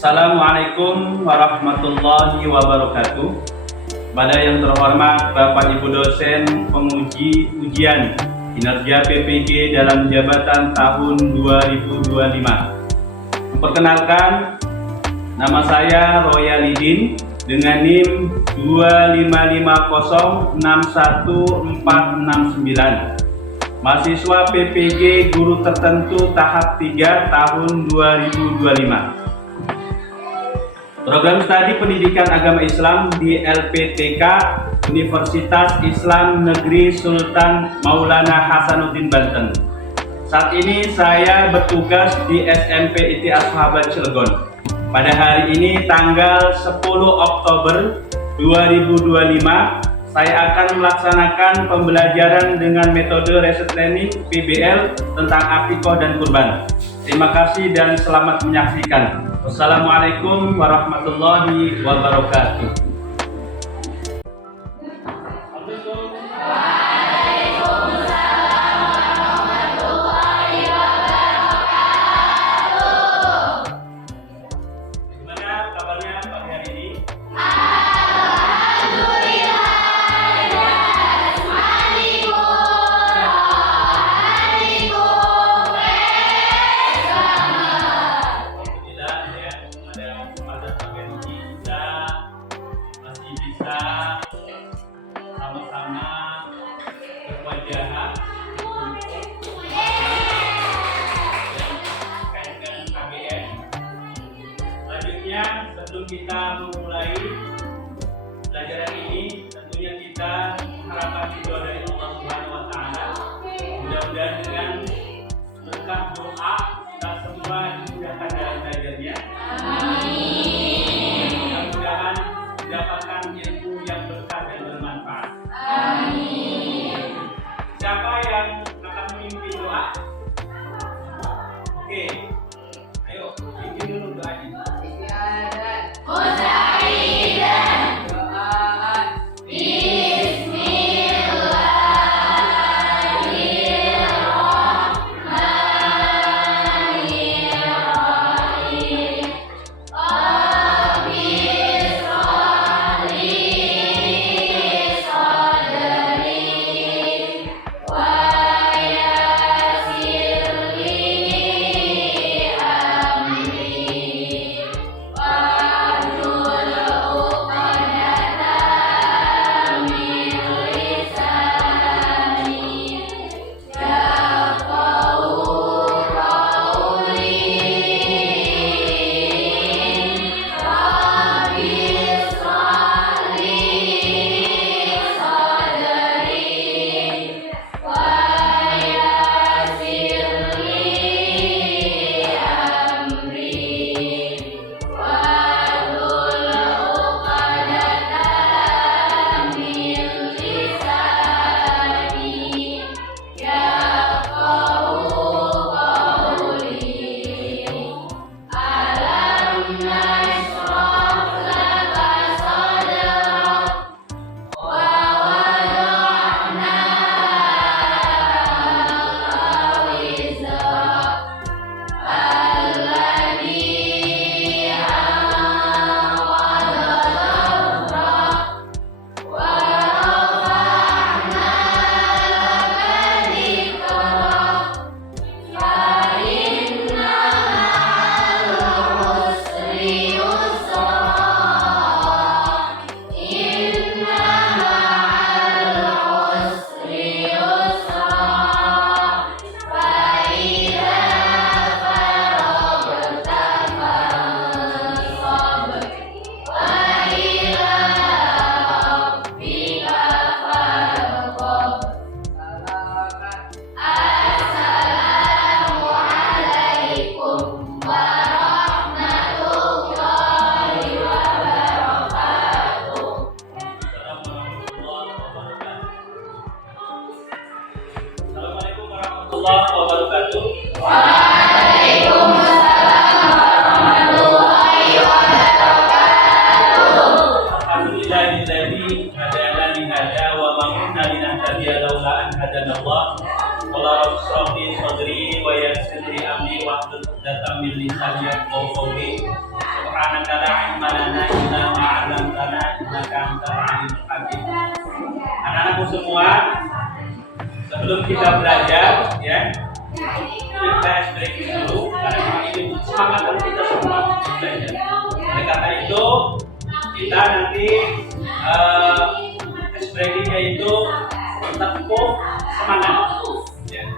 Assalamualaikum warahmatullahi wabarakatuh. Pada yang terhormat Bapak Ibu dosen penguji ujian kinerja PPG dalam jabatan tahun 2025. Memperkenalkan, nama saya Royalidin dengan NIM 255061469. Mahasiswa PPG Guru Tertentu tahap 3 tahun 2025. Program studi pendidikan agama Islam di LPTK Universitas Islam Negeri Sultan Maulana Hasanuddin Banten. Saat ini saya bertugas di SMP ITI Ashabat Cilegon. Pada hari ini tanggal 10 Oktober 2025, saya akan melaksanakan pembelajaran dengan metode research learning PBL tentang akikoh dan kurban. Terima kasih dan selamat menyaksikan. Wassalamualaikum warahmatullahi wabarakatuh. Gimana kabarnya pagi hari ini? Sama-sama berwajah kaitkan KBM. Selanjutnya, sebelum kita memulai pelajaran ini, tentunya kita mengharapkan ridho dari Allah Subhanahu wa Ta'ala. Mudah-mudahan dengan berkah doa kita semua dimudahkan dalam belajarnya. Mudah-mudahan mendapatkan ilmu yang berkah dan bermanfaat. Siapa yang akan memimpin doa? Oke, ayo pimpin dulu doanya. Anak-anakku semua, sebelum kita belajar, ya, kita breaking dulu karena ini semangat kita semua belajar. Oleh karena itu, kita nanti breakingnya itu tetap semangat. Ya.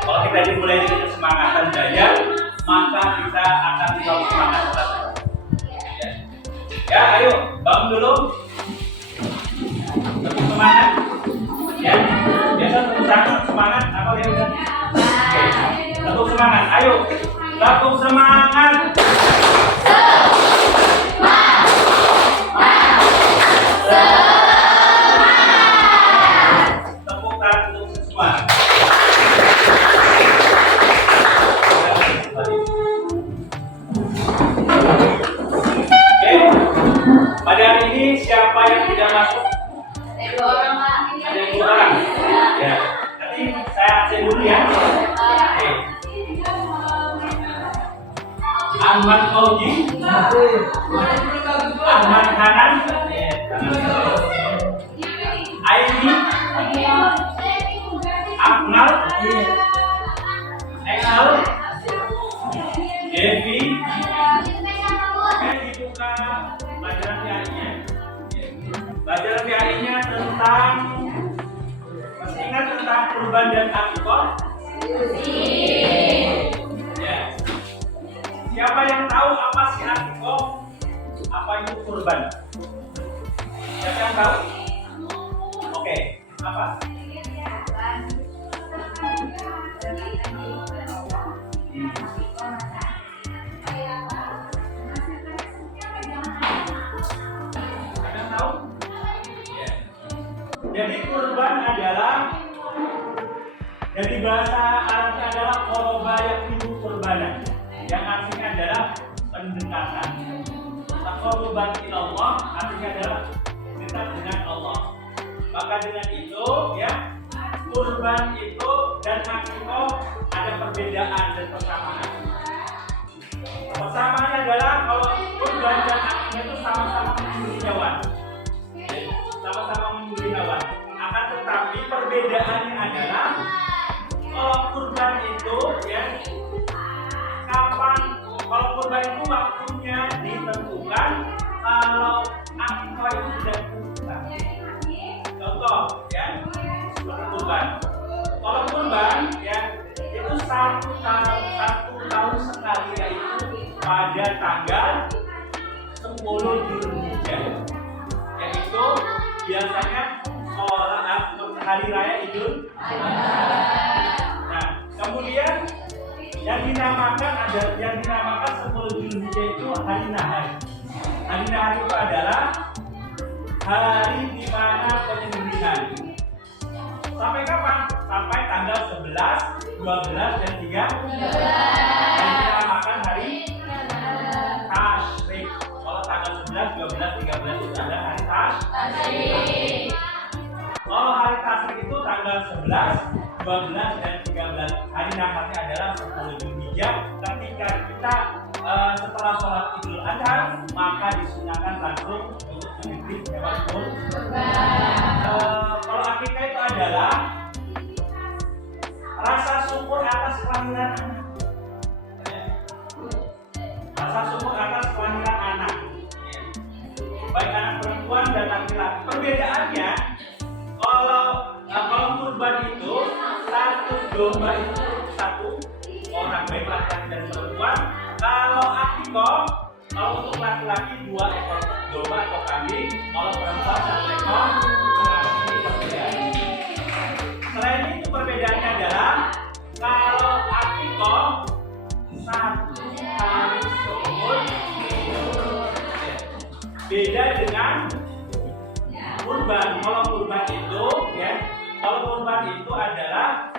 Kalau kita dimulai dengan kesemangatan belajar, maka kita akan selalu semangat. Ya, ayo bangun dulu. Tepuk semangat. Ya, biasa tepuk tangan semangat. Apa ya udah? Oke, tepuk semangat. Ayo, tepuk semangat. Tepuk tangan untuk semua. Pada hari ini siapa yang tidak masuk? Ada 2 orang. Ya. Nanti saya absen dulu ya. Oke. Ahmad Fauzi, Ahmad Hanan, Aini, Akmal, Ekal, Devi. Dibuka pelajaran PAI-nya. Pelajaran PAI-nya tentang, masih ingat tentang kurban dan akikah? Ya. Siapa yang tahu apa sih akikah? Apa itu kurban? Siapa yang tahu? Oke, apa? Jadi kurban adalah, jadi bahasa Arabnya adalah qoroba yaqimu kurbanan, yang artinya adalah pendekatan. Taqarruban ilallah artinya adalah dekat dengan Allah. Maka dengan itu ya, kurban itu dan akikah ada perbedaan dan persamaan. Persamaannya adalah kalau kurban dan akikah itu sama-sama menyembelih hewan. Sama-sama menyembelih hewan. Akan tetapi perbedaannya adalah kalau kurban itu ya, kapan, kalau kurban itu waktunya ditentukan, kalau akikah itu tidak ditentukan. Contoh ya, seperti kurban. Kalau kurban ya, itu satu tahun sekali, yaitu pada tanggal 10 Zulhijjah. Yaitu biasanya hari raya Idul Adha. Nah, kemudian yang dinamakan 10 Zulhijjah itu hari nahar. Hari nahar itu adalah hari di mana penyembelihan. Sampai kapan? Sampai tanggal 11, 12 dan 13. Yang dinamakan hari Tasyrik. Kalau tanggal 11, 12, 13 itu adalah hari Tasyrik. Kalau hari Tasyrik itu tanggal 11, 12 dan 13. Hari naharnya adalah 10 Zulhijjah. Ketika kita setelah sholat Idul Adha, maka disunahkan langsung untuk menyembelih hewan kurban. Kalau akikah itu adalah rasa syukur atas kelahiran anak. Rasa syukur atas kelahiran anak, baik anak perempuan dan laki-laki. Perbedaannya, kalau kurban itu satu domba itu satu orang, baik laki-laki dan perempuan. Kalau akikah, kalau untuk laki-laki 2 ekor domba atau kambing, kalau perempuan 1 ekor kambing. Selain itu perbedaannya adalah kalau akikah 1 hari seumur hidup. Beda dengan kurban. Kalau kurban itu ya, kalau kurban itu adalah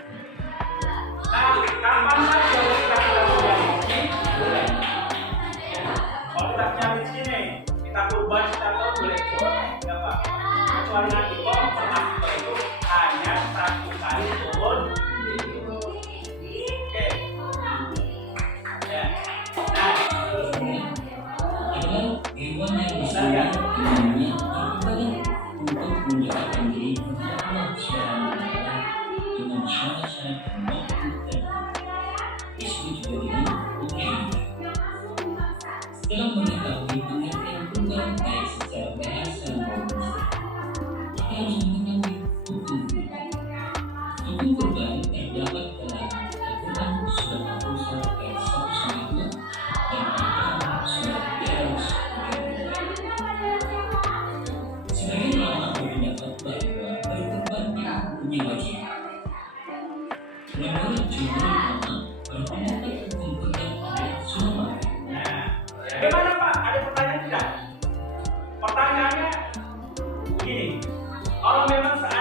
kapan saja kita punya rezeki boleh. Kalau kita punya rezeki nih, kita kurban, kita tahu boleh, nggak apa. Kecuali nanti kok pernah itu hanya 1 kali seumur hidup. Oke. Ya. Nah, bisa ya.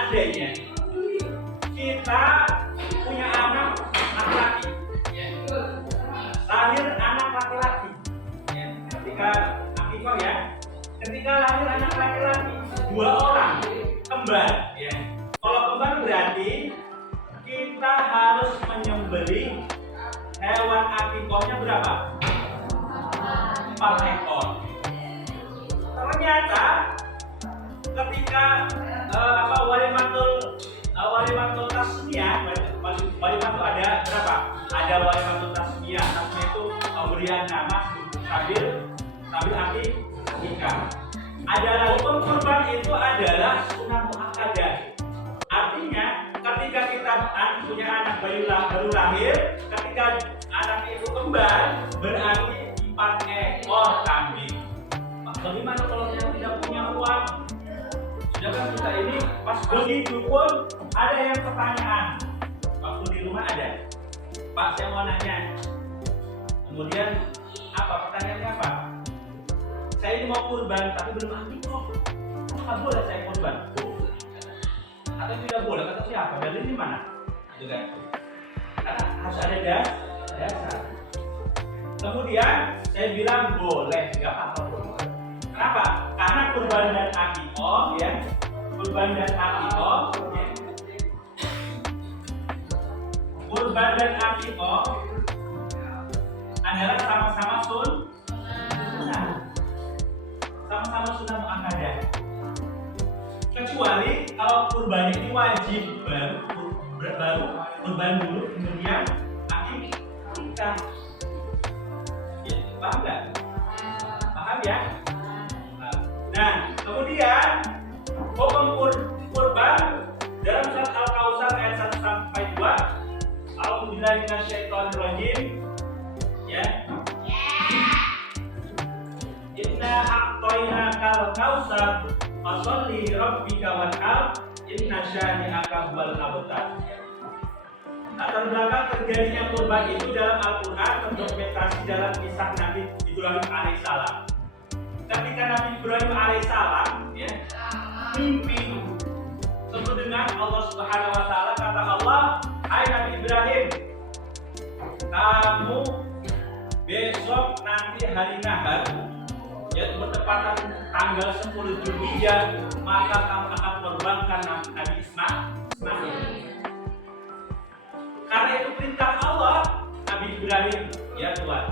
seandainya kita punya anak laki-laki, ya. Lahir anak laki-laki, ya. Ketika akikoh ya, ketika lahir anak laki-laki 2 orang kembar, ya. Kalau kembar berarti kita harus menyembelih hewan akikohnya berapa? 4 ekor. Ternyata ketika walimatul tasmiyah, walimatul ada berapa? Ada walimatul tasmiyah. Tasmiyah itu pemberian nama sambil akikah. Ada lagi kurban, itu adalah sunah muakkadah. Artinya ketika kita punya anak baru lahir, ketika anak itu kembar berarti 4 ekor kambing. Bagaimana kalau yang tidak punya uang? Sedangkan kita ini pas begitu pun ada yang pertanyaan. Waktu di rumah ada, Pak saya mau nanya. Kemudian apa pertanyaannya apa? Saya ini mau kurban tapi belum akikoh. Apakah boleh saya kurban? Boleh. Atau tidak boleh? Kata siapa? Dari di mana? Itu kan? Karena harus ada dasar. Kemudian saya bilang boleh, nggak apa-apa. Kenapa? Karena kurban dan akikoh, ya, kurban dan akikoh, ya. Kurban dan akikoh adalah sama-sama sunnah, sama-sama sunnah muakkadah. Kecuali kalau kurban ini wajib baru kurban dulu, kemudian akikah. Ya, paham nggak? Paham ya? Nah, kemudian hukum kurban dalam surat Al-Kautsar ayat 1 sampai 2. A'udzubillahi minasyaitonirrajim. Ya. Inna a'tainakal kautsar fasholli li rabbika wanhar inna syani'aka huwal abtar. Latar belakang terjadinya kurban itu dalam Al-Quran terdokumentasi dalam kisah Nabi Ibrahim alaihissalam. Ketika Nabi Ibrahim alaihissalam, ya, mimpi ketemu dengan Allah Subhanahu wa taala, kata Allah, "Hai Nabi Ibrahim, kamu besok nanti hari Nahar, yaitu bertepatan tanggal 10 Zulhijjah, maka kamu akan korbankan Nabi Ismail." Karena itu perintah Allah, Nabi Ibrahim, ya Tuhan,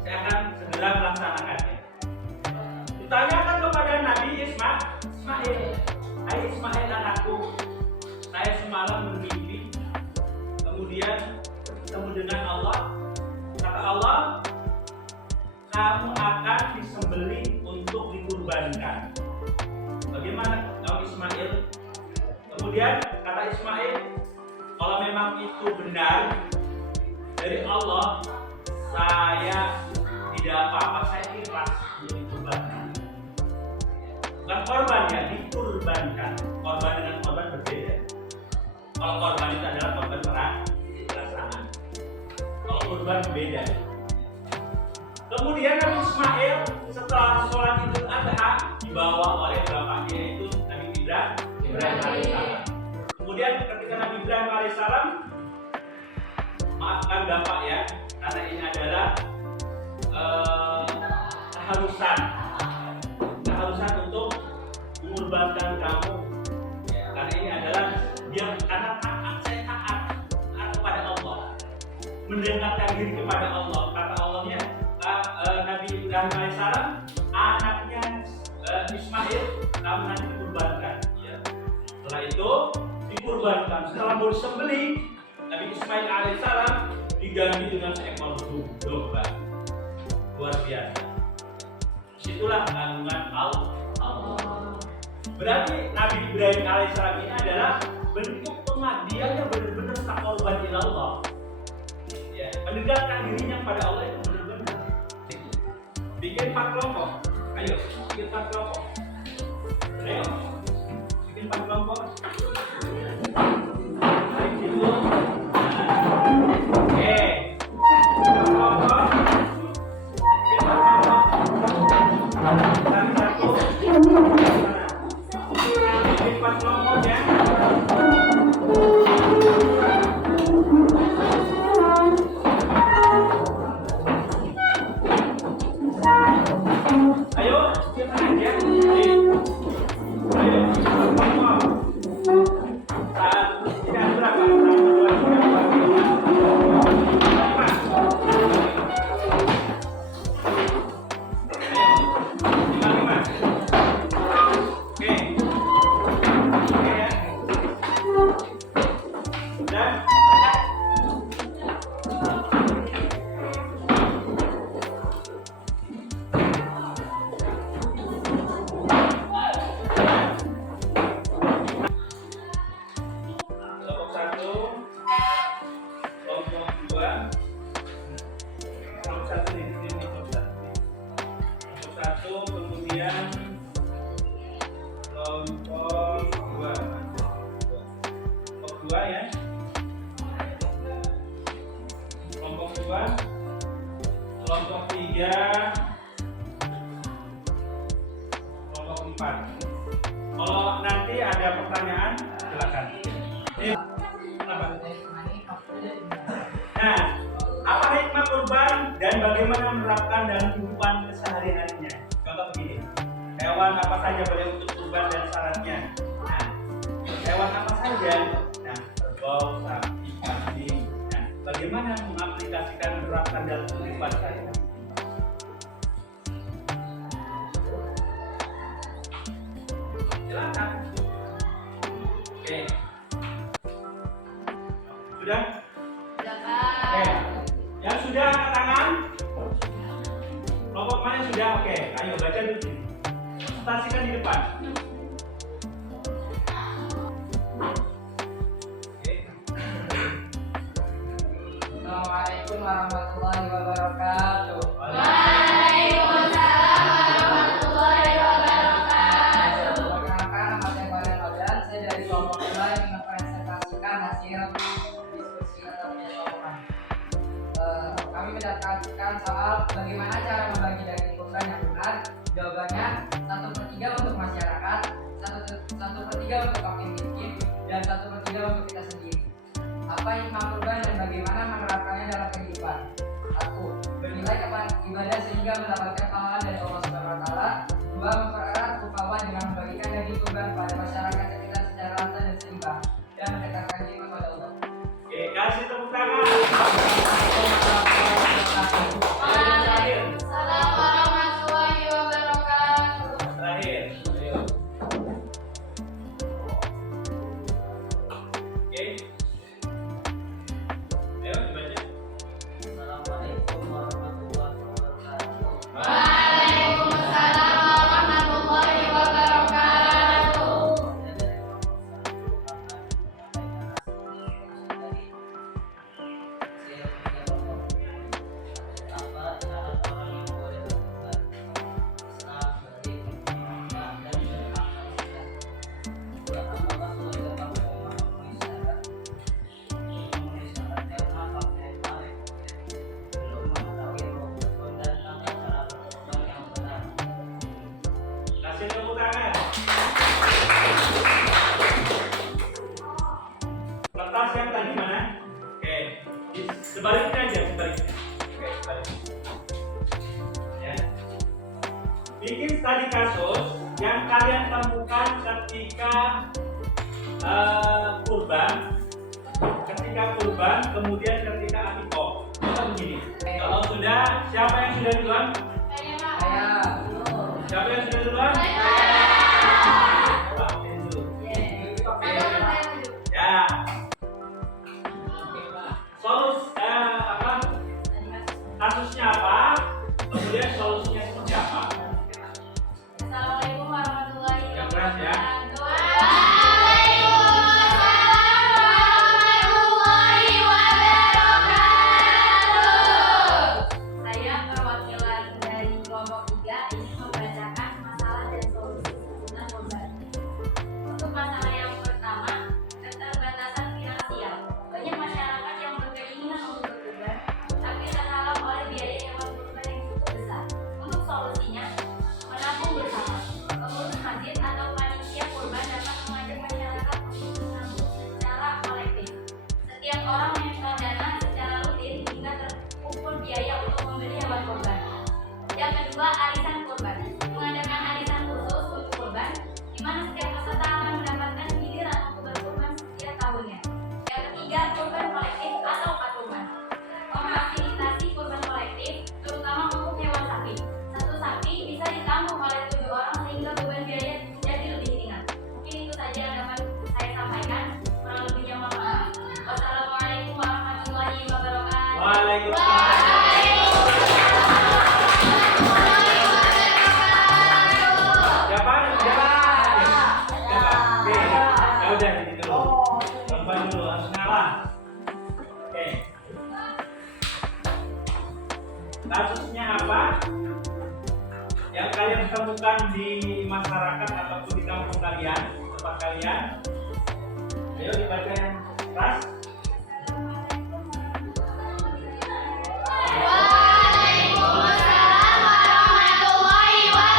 saya akan segera melaksanakannya. Ditanyakan kepada Nabi Ismail, "Hai Ismail anakku, saya semalam bermimpi, kemudian ketemu dengan Allah. Kata Allah, kamu akan disembelih untuk dikurbankan. Bagaimana kamu Ismail?" Kemudian kata Ismail, "Kalau memang itu benar dari Allah, saya tidak apa-apa, saya ikhlas untuk dikurbankan." Bukan korban ya, dikurbankan. Korban dengan korban berbeda. Kalau korban itu adalah korban perasaan. Kalau kurban berbeda. Kemudian Nabi Ismail setelah sholat Idul Adha dibawa oleh bapaknya, yaitu Nabi Ibrahim alaihissalam. Kemudian ketika Nabi Ibrahim alaihissalam, maafkan bapak ya, karena ini adalah keharusan untuk mengorbankan kamu, ya, karena ini adalah dia karena saya taat kepada Allah, mendekatkan diri kepada Allah. Kata Allahnya, Nabi Ibrahim alaihissalam, anaknya Ismail kamu nanti dikurbankan. Ya. Setelah itu dikurbankan. Setelah mau disembelih, Nabi Ismail alaihissalam diganti dengan seekor domba. Luar biasa. Disitulah kandungan Allah. Berarti Nabi Ibrahim alaihissalam ini adalah bentuk pengabdian yang benar-benar taqarruban ila Allah. Ya, mendekatkan dirinya pada Allah itu benar-benar. Bikin 4 kelompok. Ayo, bikin 4 kelompok. Ayo, bikin 4 kelompok. Kelompok ya. Siapa aja? Ayo, ngomong. Tidak berapa? 1, 2, 3, kemudian kelompok 2 ya, kelompok 2, kelompok 3, kelompok 4. Kalau nanti ada pertanyaan silakan. Nah, apa hikmah kurban dan bagaimana menerapkan dalam kehidupan kesehari-harinya? Contoh begini, hewan apa saja boleh untuk kurban dan syaratnya. Nah, hewan apa saja? Nah, kerbau, sapi, kambing. Nah, bagaimana mengaplikasikan menerapkan dalam kehidupan sehari-hari? Silakan. Oke. Sudah? Oke. Yang sudah angkat tangan? Kelompok mana yang sudah? Oke, ayo baca dulu sini. Presentasikan di depan. Assalamualaikum warahmatullahi wabarakatuh. Waalaikumsalam warahmatullahi wabarakatuh. Perkenalkan, nama saya Fadlan Fadlan. Saya dari kelompok 2 yang merepresentasikan hasil diskusi atau penelitian. Kami mendapatkan soal bagaimana cara membagi daging kurban yang benar. Jawabannya 1/3 untuk masyarakat, 1/3 untuk fakir miskin, dan 1/3 untuk kita sendiri. Apa hikmah kurban dan bagaimana menerapkannya dalam kehidupan? 1. Bernilai kepada ibadah sehingga mendapatkan pahala dari Allah Subhanahu wa taala. 2. Mempererat ukhuwah dengan membagikan daging kurban pada masyarakat sekitar secara rata dan seimbang dan mendekatkan diri kepada Allah. Oke, kasih tepuk tangan. Waalaikumsalam warahmatullahi wabarakatuh. Terakhir. Ayo. Oke. Ayo dibaca. Assalamualaikum warahmatullahi wabarakatuh. Waalaikumsalam warahmatullahi wabarakatuh. Kasih tepuk tangan. Letas yang tadi mana? Oke. Sebaliknya aja, sebaliknya. Oke, sebaliknya. Ya. Bikin studi kasus yang kalian temukan ketika kurban, kemudian ketika akikah. Contoh begini. Kalau sudah, siapa yang sudah duluan? Saya Siapa yang sudah duluan? Coba, dulu. Ya. Kasusnya apa? Kemudian solusinya seperti apa? Assalamualaikum warahmatullahi Yang keras ya. wabarakatuh. Waalaikumsalam warahmatullahi wabarakatuh. Saya perwakilan dari kelompok 3 ingin membacakan masalah di masyarakat ataupun di kampung kalian, tempat kalian? Ayo dibaca yang keras. Waalaikumsalam warahmatullahi wabarakatuh.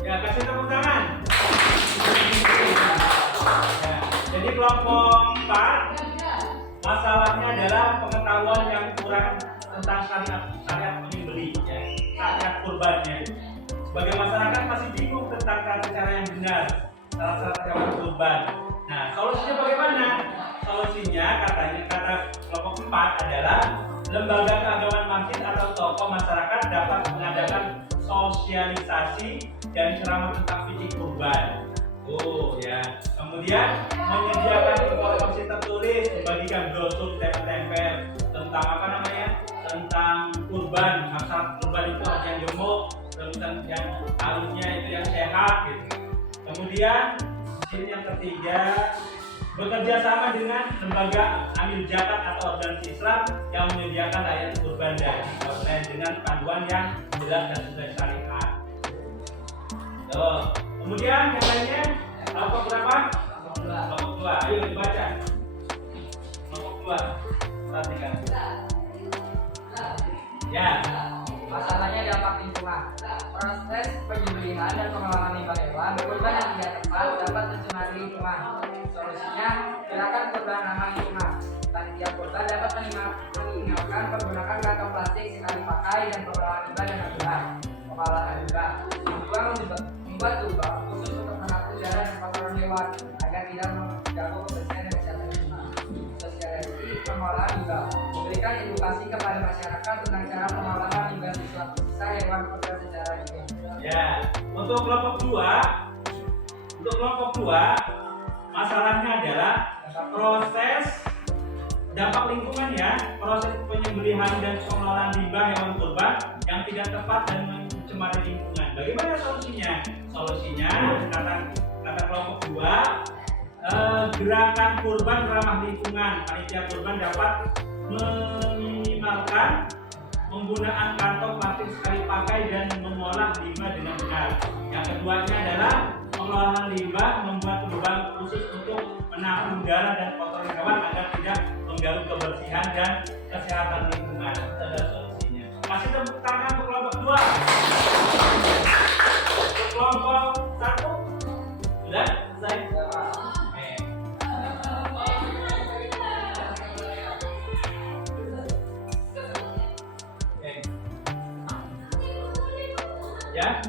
Ya, kasih tepuk tangan. Ya, jadi kelompok 4 masalahnya adalah pengetahuan yang kurang tentang syariat menyembelih, ya, syariat kurbannya. Sebagai masyarakat masih bingung tentang cara yang benar salah satu hewan kurban. Nah, solusinya bagaimana? Solusinya kata kelompok 4 adalah lembaga keagamaan masjid atau tokoh masyarakat dapat mengadakan sosialisasi dan ceramah tentang fikih kurban. Ya. Kemudian menyediakan informasi tertulis, membagikan brosur tempel-tempel tentang tentang kurban. Masalah kurban itu harus yang gemuk, tentang yang harusnya itu yang sehat gitu. Kemudian yang ketiga, bekerja sama dengan lembaga amil zakat atau organisasi Islam yang menyediakan layanan kurban daging dengan panduan yang jelas dan sudah syariat. Kemudian yang lainnya kelompok berapa? Kelompok 2. Ayo dibaca. Kelompok 2. Perhatikan. Ya. Masalahnya dampak lingkungan. Proses penyembelihan dan pengelolaan limbah hewan kurban yang tidak tepat dapat mencemari lingkungan. Solusinya, gerakan kurban ramah lingkungan. Panitia kurban dapat meninggalkan penggunaan kantong plastik sekali pakai dan pengelolaan limbah dengan benar. Pengolahan limbah. Kedua, membuat lubang khusus untuk menampung darah dan kotoran hewan agar tidak mengganggu kebersihan dan kesehatan lingkungan. Sosialisasi pengolahan limbah. Memberikan edukasi kepada masyarakat tentang cara pengolahan limbah sisa hewan kurban secara higienis. Ya, untuk kelompok 2 masalahnya adalah proses dampak lingkungan, ya, proses penyembelihan dan pengelolaan limbah hewan kurban yang tidak tepat dan mencemari lingkungan. Bagaimana solusinya? Solusinya kata kelompok 2, gerakan kurban ramah lingkungan. Panitia kurban dapat meminimalkan penggunaan kantong plastik sekali pakai dan mengolah limbah dengan benar. Yang keduanya adalah pengelolaan limbah, membuat lubang khusus untuk menampung darah dan kotoran hewan agar tidak mengganggu kebersihan dan kesehatan lingkungan. Itu adalah solusinya. Kasih tepuk tangan untuk kelompok 2. Untuk kelompok 1 sudah selesai. Ya.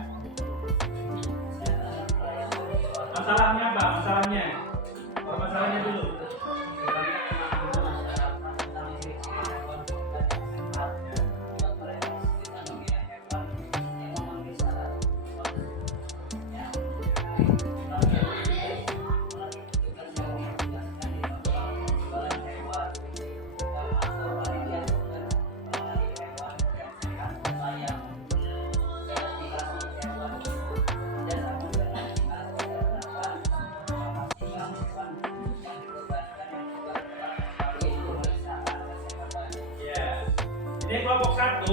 Masalahnya apa? Masalahnya dulu. Ini kelompok 1,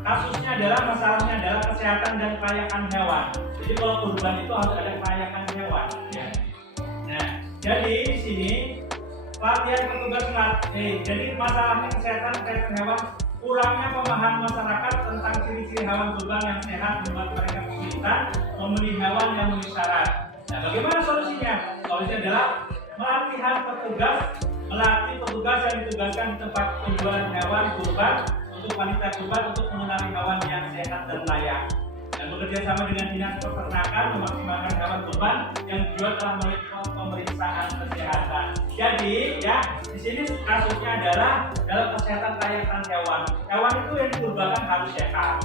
kasusnya adalah masalahnya adalah kesehatan dan kelayakan hewan. Jadi kalau kurban itu harus ada kelayakan hewan. Ya. Nah, jadi di sini pelatihan petugas jadi masalahnya kesehatan hewan, kurangnya pemahaman masyarakat tentang ciri-ciri hewan kurban yang sehat membuat mereka kesulitan membeli hewan yang memenuhi syarat. Nah, bagaimana solusinya? Solusinya adalah melatih petugas yang ditugaskan di tempat penjualan hewan kurban untuk panitia kurban untuk mengenali hewan yang sehat dan layak. Dan bekerja sama dengan dinas peternakan memaksimalkan hewan kurban yang dijual telah melalui pemeriksaan kesehatan. Jadi ya di sini kasusnya adalah dalam kesehatan kelayakan hewan. Hewan itu yang dikurbankan harus sehat.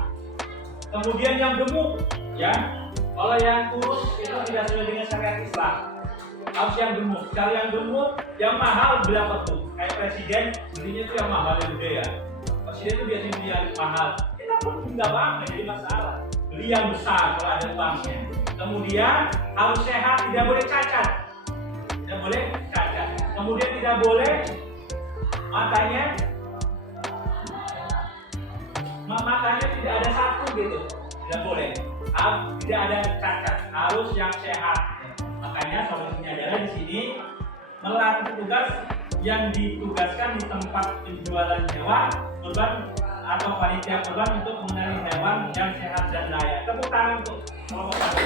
Kemudian yang gemuk, ya, kalau yang kurus itu tidak sesuai dengan syariat Islam. Harus yang gemuk. Kalau yang gemuk, yang mahal berapa tuh? Kayak presiden belinya itu yang mahal yang gede ya. Presiden itu biasanya beli yang mahal. Kita pun nggak apa-apa, jadi masalah. Beli yang besar kalau ada uangnya. Kemudian harus sehat, tidak boleh cacat. Tidak boleh cacat. Kemudian tidak boleh matanya tidak ada satu gitu, tidak boleh. Tidak ada cacat, harus yang sehat. Makanya solusinya adalah di sini melatih petugas yang ditugaskan di tempat penjualan hewan kurban atau panitia kurban untuk mengenali hewan yang sehat dan layak. Tepuk tangan untuk kelompok satu.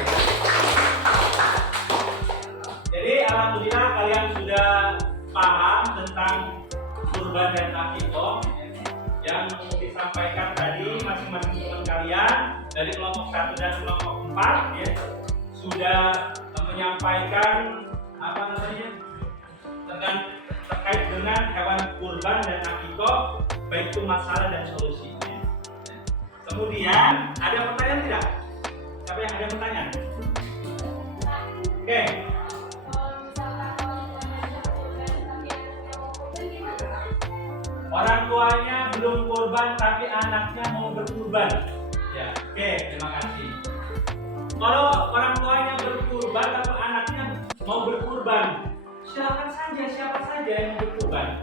Jadi alhamdulillah kalian sudah paham tentang kurban dan akikoh yang disampaikan tadi masing-masing teman kalian dari kelompok 1 dan kelompok 4 ya sudah menyampaikan terkait dengan hewan kurban dan akikoh, baik itu masalah dan solusinya. Kemudian ada pertanyaan tidak? Siapa yang ada pertanyaan? Oke. Orang tuanya belum kurban tapi anaknya mau berkurban. Ya, oke, terima kasih. Kalau orang tuanya berkurban atau anaknya mau berkurban, silakan saja siapa saja yang mau berkurban.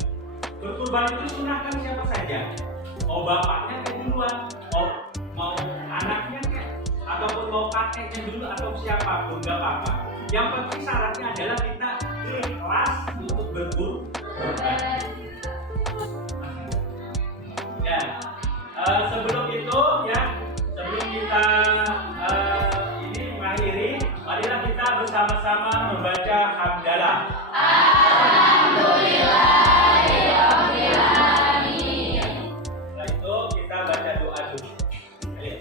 Berkurban itu sunahkan siapa saja. Mau bapaknya kayak duluan, mau anaknya kayak, ataupun mau kakeknya dulu atau siapapun nggak apa-apa. Yang penting syaratnya adalah kita ikhlas untuk berkurban. Ya, sebelum itu ya, sebelum kita ini mengakhiri, marilah kita bersama-sama membaca hamdalah. Alhamdulillahirabbil alamin. Setelah itu kita baca doa dulu. Ayo.